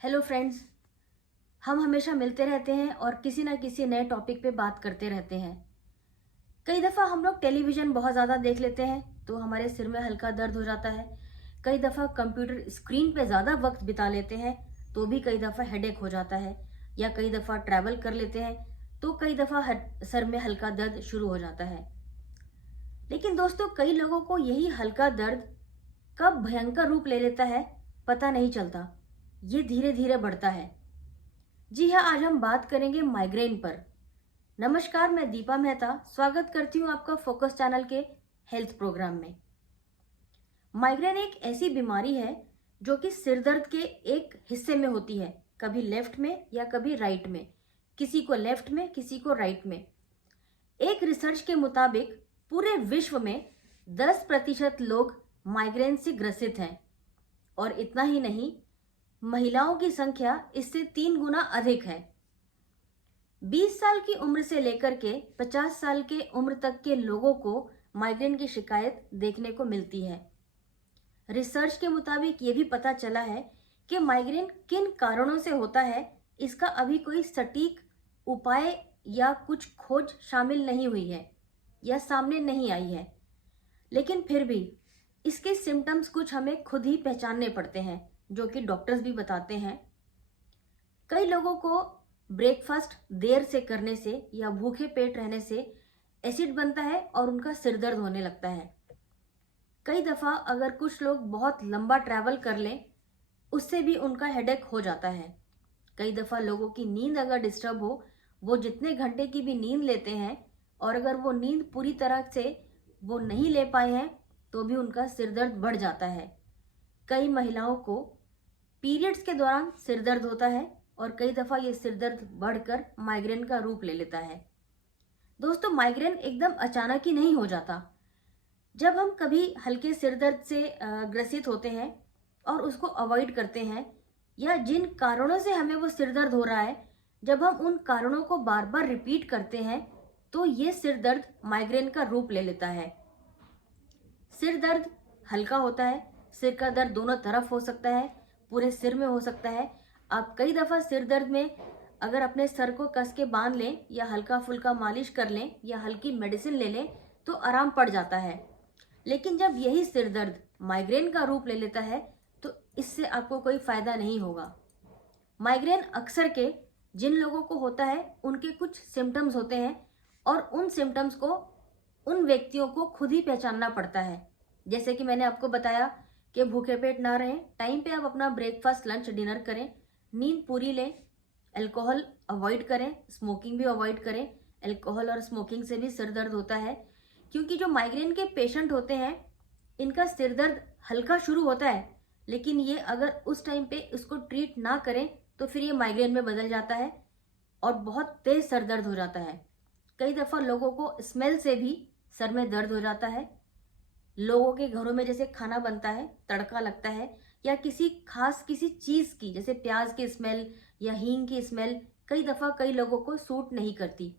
Hello friends. हम हमेशा मिलते रहते हैं और किसी ना किसी नए टॉपिक पे बात करते रहते हैं। कई दफ़ा हम लोग टेलीविज़न बहुत ज़्यादा देख लेते हैं तो हमारे सिर में हल्का दर्द हो जाता है। कई दफ़ा कंप्यूटर स्क्रीन पे ज़्यादा वक्त बिता लेते हैं तो भी कई दफ़ा हेडेक हो जाता है। या कई दफ़ा ट्रैवल कर लेते हैं तो कई दफ़ा सर में हल्का दर्द शुरू हो जाता है। लेकिन दोस्तों, कई लोगों को यही हल्का दर्द कब भयंकर रूप ले लेता है पता नहीं चलता। ये धीरे धीरे बढ़ता है। जी हाँ, आज हम बात करेंगे माइग्रेन पर। नमस्कार, मैं दीपा मेहता स्वागत करती हूँ आपका फोकस चैनल के हेल्थ प्रोग्राम में। माइग्रेन एक ऐसी बीमारी है जो कि सिर दर्द के एक हिस्से में होती है, कभी लेफ्ट में या कभी राइट में, किसी को लेफ्ट में किसी को राइट में। एक रिसर्च के मुताबिक पूरे विश्व में 10% लोग माइग्रेन से ग्रसित हैं और इतना ही नहीं, महिलाओं की संख्या इससे 3 गुना अधिक है। 20 साल की उम्र से लेकर के 50 साल के उम्र तक के लोगों को माइग्रेन की शिकायत देखने को मिलती है। रिसर्च के मुताबिक ये भी पता चला है कि माइग्रेन किन कारणों से होता है, इसका अभी कोई सटीक उपाय या कुछ खोज शामिल नहीं हुई है या सामने नहीं आई है। लेकिन फिर भी इसके सिम्टम्स कुछ हमें खुद ही पहचानने पड़ते हैं, जो कि डॉक्टर्स भी बताते हैं। कई लोगों को ब्रेकफास्ट देर से करने से या भूखे पेट रहने से एसिड बनता है और उनका सिर दर्द होने लगता है। कई दफ़ा अगर कुछ लोग बहुत लंबा ट्रैवल कर लें, उससे भी उनका हेडेक हो जाता है। कई दफ़ा लोगों की नींद अगर डिस्टर्ब हो, वो जितने घंटे की भी नींद लेते हैं और अगर वो नींद पूरी तरह से वो नहीं ले पाए हैं तो भी उनका सिर दर्द बढ़ जाता है। कई महिलाओं को पीरियड्स के दौरान सिर दर्द होता है और कई दफ़ा ये सिर दर्द बढ़कर माइग्रेन का रूप ले लेता है। दोस्तों, माइग्रेन एकदम अचानक ही नहीं हो जाता। जब हम कभी हल्के सिर दर्द से ग्रसित होते हैं और उसको अवॉइड करते हैं, या जिन कारणों से हमें वो सिर दर्द हो रहा है, जब हम उन कारणों को बार बार रिपीट करते हैं तो ये सिर दर्द माइग्रेन का रूप ले लेता है। सिर दर्द हल्का होता है। सिर का दर्द दोनों तरफ हो सकता है, पूरे सिर में हो सकता है। आप कई दफ़ा सिर दर्द में अगर अपने सर को कस के बांध लें या हल्का फुल्का मालिश कर लें या हल्की मेडिसिन ले लें तो आराम पड़ जाता है। लेकिन जब यही सिर दर्द माइग्रेन का रूप ले लेता है तो इससे आपको कोई फ़ायदा नहीं होगा। माइग्रेन अक्सर के जिन लोगों को होता है उनके कुछ सिम्टम्स होते हैं और उन सिम्टम्स को उन व्यक्तियों को खुद ही पहचानना पड़ता है। जैसे कि मैंने आपको बताया कि भूखे पेट ना रहें, टाइम पे आप अपना ब्रेकफास्ट लंच डिनर करें, नींद पूरी लें, अल्कोहल अवॉइड करें, स्मोकिंग भी अवॉइड करें। अल्कोहल और स्मोकिंग से भी सिर दर्द होता है, क्योंकि जो माइग्रेन के पेशेंट होते हैं इनका सिर दर्द हल्का शुरू होता है, लेकिन ये अगर उस टाइम पे इसको ट्रीट ना करें तो फिर ये माइग्रेन में बदल जाता है और बहुत तेज सर दर्द हो जाता है। कई दफ़ा लोगों को स्मेल से भी सर में दर्द हो जाता है। लोगों के घरों में जैसे खाना बनता है, तड़का लगता है, या किसी खास किसी चीज़ की जैसे प्याज की स्मेल या हींग की स्मेल कई दफ़ा कई लोगों को सूट नहीं करती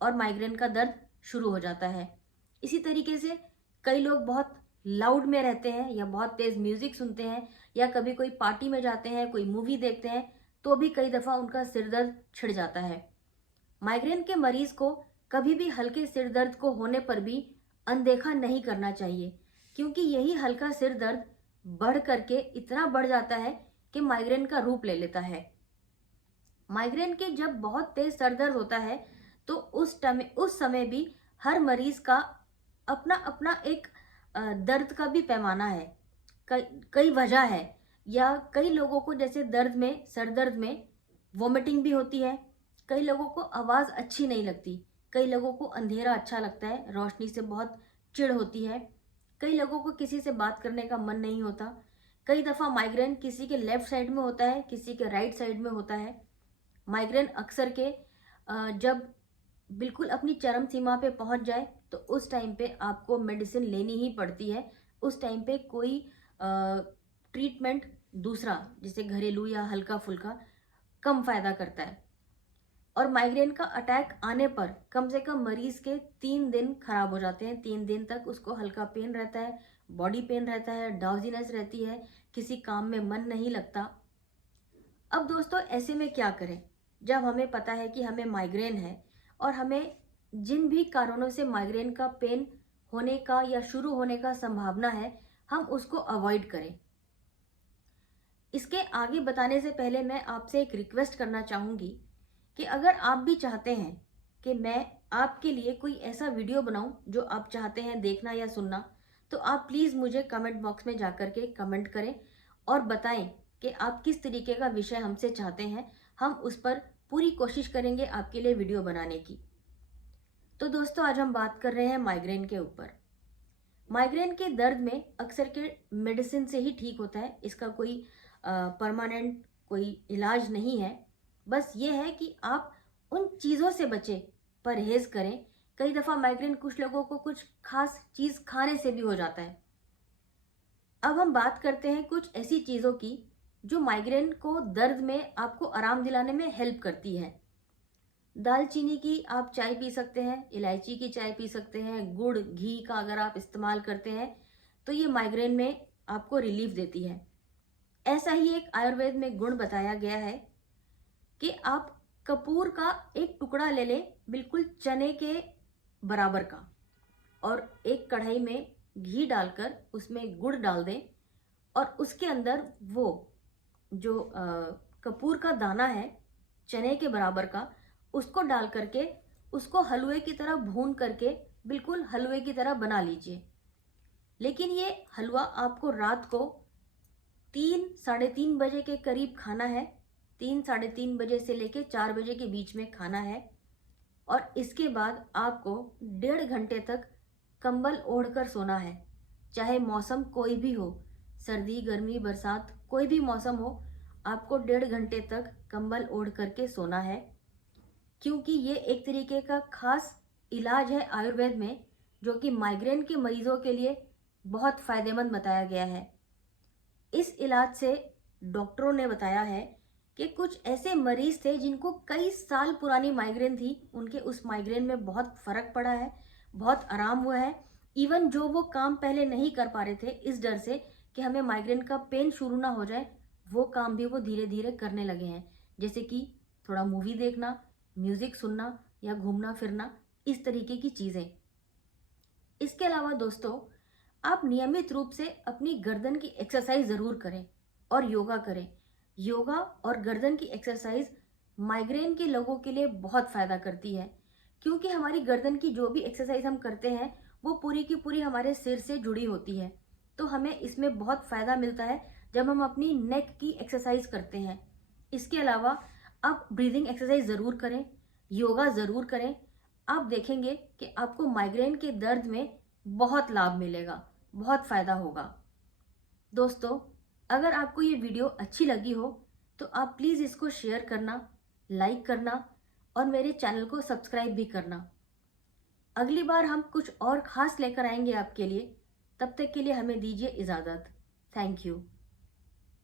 और माइग्रेन का दर्द शुरू हो जाता है। इसी तरीके से कई लोग बहुत लाउड में रहते हैं या बहुत तेज़ म्यूज़िक सुनते हैं या कभी कोई पार्टी में जाते हैं, कोई मूवी देखते हैं, तो भी कई दफ़ा उनका सिर दर्द छिड़ जाता है। माइग्रेन के मरीज को कभी भी हल्के सिर दर्द को होने पर भी अनदेखा नहीं करना चाहिए, क्योंकि यही हल्का सिर दर्द बढ़ करके इतना बढ़ जाता है कि माइग्रेन का रूप ले लेता है। माइग्रेन के जब बहुत तेज सर दर्द होता है तो उस समय भी हर मरीज का अपना अपना एक दर्द का भी पैमाना है। कई कई वजह है, या कई लोगों को जैसे दर्द में सर दर्द में वोमिटिंग भी होती है। कई लोगों को आवाज़ अच्छी नहीं लगती, कई लोगों को अंधेरा अच्छा लगता है, रोशनी से बहुत चिढ़ होती है। कई लोगों को किसी से बात करने का मन नहीं होता। कई दफ़ा माइग्रेन किसी के लेफ्ट साइड में होता है, किसी के राइट साइड में होता है। माइग्रेन अक्सर के जब बिल्कुल अपनी चरम सीमा पे पहुंच जाए तो उस टाइम पे आपको मेडिसिन लेनी ही पड़ती है। उस टाइम पे कोई ट्रीटमेंट दूसरा जैसे घरेलू या हल्का फुल्का कम फायदा करता है। और माइग्रेन का अटैक आने पर कम से कम मरीज के 3 दिन खराब हो जाते हैं। 3 दिन तक उसको हल्का पेन रहता है, बॉडी पेन रहता है, ड्राउजीनेस रहती है, किसी काम में मन नहीं लगता। अब दोस्तों ऐसे में क्या करें जब हमें पता है कि हमें माइग्रेन है और हमें जिन भी कारणों से माइग्रेन का पेन होने का या शुरू होने का संभावना है हम उसको अवॉइड करें। इसके आगे बताने से पहले मैं आपसे एक रिक्वेस्ट करना चाहूँगी कि अगर आप भी चाहते हैं कि मैं आपके लिए कोई ऐसा वीडियो बनाऊं जो आप चाहते हैं देखना या सुनना, तो आप प्लीज़ मुझे कमेंट बॉक्स में जाकर के कमेंट करें और बताएं कि आप किस तरीके का विषय हमसे चाहते हैं। हम उस पर पूरी कोशिश करेंगे आपके लिए वीडियो बनाने की। तो दोस्तों आज हम बात कर रहे हैं माइग्रेन के ऊपर। माइग्रेन के दर्द में अक्सर के मेडिसिन से ही ठीक होता है, इसका कोई परमानेंट कोई इलाज नहीं है। बस ये है कि आप उन चीज़ों से बचें, परहेज करें। कई दफ़ा माइग्रेन कुछ लोगों को कुछ खास चीज़ खाने से भी हो जाता है। अब हम बात करते हैं कुछ ऐसी चीज़ों की जो माइग्रेन को दर्द में आपको आराम दिलाने में हेल्प करती है। दालचीनी की आप चाय पी सकते हैं, इलायची की चाय पी सकते हैं, गुड़ घी का अगर आप इस्तेमाल करते हैं तो ये माइग्रेन में आपको रिलीफ देती है। ऐसा ही एक आयुर्वेद में गुण बताया गया है कि आप कपूर का एक टुकड़ा ले लें, बिल्कुल चने के बराबर का, और एक कढ़ाई में घी डालकर उसमें गुड़ डाल दें और उसके अंदर वो जो कपूर का दाना है चने के बराबर का, उसको डाल करके उसको हलवे की तरह भून करके बिल्कुल हलवे की तरह बना लीजिए। लेकिन ये हलवा आपको रात को 3-3:30 बजे के करीब खाना है। 3-3:30 बजे से लेके 4 बजे के बीच में खाना है। और इसके बाद आपको 1.5 घंटे तक कंबल ओढ़कर सोना है। चाहे मौसम कोई भी हो, सर्दी गर्मी बरसात कोई भी मौसम हो, आपको 1.5 घंटे तक कंबल ओढ़ करके सोना है। क्योंकि ये एक तरीके का खास इलाज है आयुर्वेद में, जो कि माइग्रेन के मरीजों के लिए बहुत फायदेमंद बताया गया है। इस इलाज से डॉक्टरों ने बताया है कि कुछ ऐसे मरीज थे जिनको कई साल पुरानी माइग्रेन थी, उनके उस माइग्रेन में बहुत फर्क पड़ा है, बहुत आराम हुआ है। इवन जो वो काम पहले नहीं कर पा रहे थे इस डर से कि हमें माइग्रेन का पेन शुरू ना हो जाए, वो काम भी वो धीरे धीरे करने लगे हैं। जैसे कि थोड़ा मूवी देखना, म्यूजिक सुनना या घूमना फिरना, इस तरीके की चीजें। इसके अलावा दोस्तों आप नियमित रूप से अपनी गर्दन की एक्सरसाइज जरूर करें और योगा करें। योगा और गर्दन की एक्सरसाइज माइग्रेन के लोगों के लिए बहुत फायदा करती है, क्योंकि हमारी गर्दन की जो भी एक्सरसाइज हम करते हैं वो पूरी की पूरी हमारे सिर से जुड़ी होती है। तो हमें इसमें बहुत फायदा मिलता है जब हम अपनी नेक की एक्सरसाइज करते हैं। इसके अलावा आप ब्रीदिंग एक्सरसाइज जरूर करें, योगा जरूर करें। आप देखेंगे कि आपको माइग्रेन के दर्द में बहुत लाभ मिलेगा, बहुत फायदा होगा। दोस्तों अगर आपको ये वीडियो अच्छी लगी हो तो आप प्लीज़ इसको शेयर करना, लाइक करना और मेरे चैनल को सब्सक्राइब भी करना। अगली बार हम कुछ और खास लेकर आएंगे आपके लिए। तब तक के लिए हमें दीजिए इजाज़त। Thank you.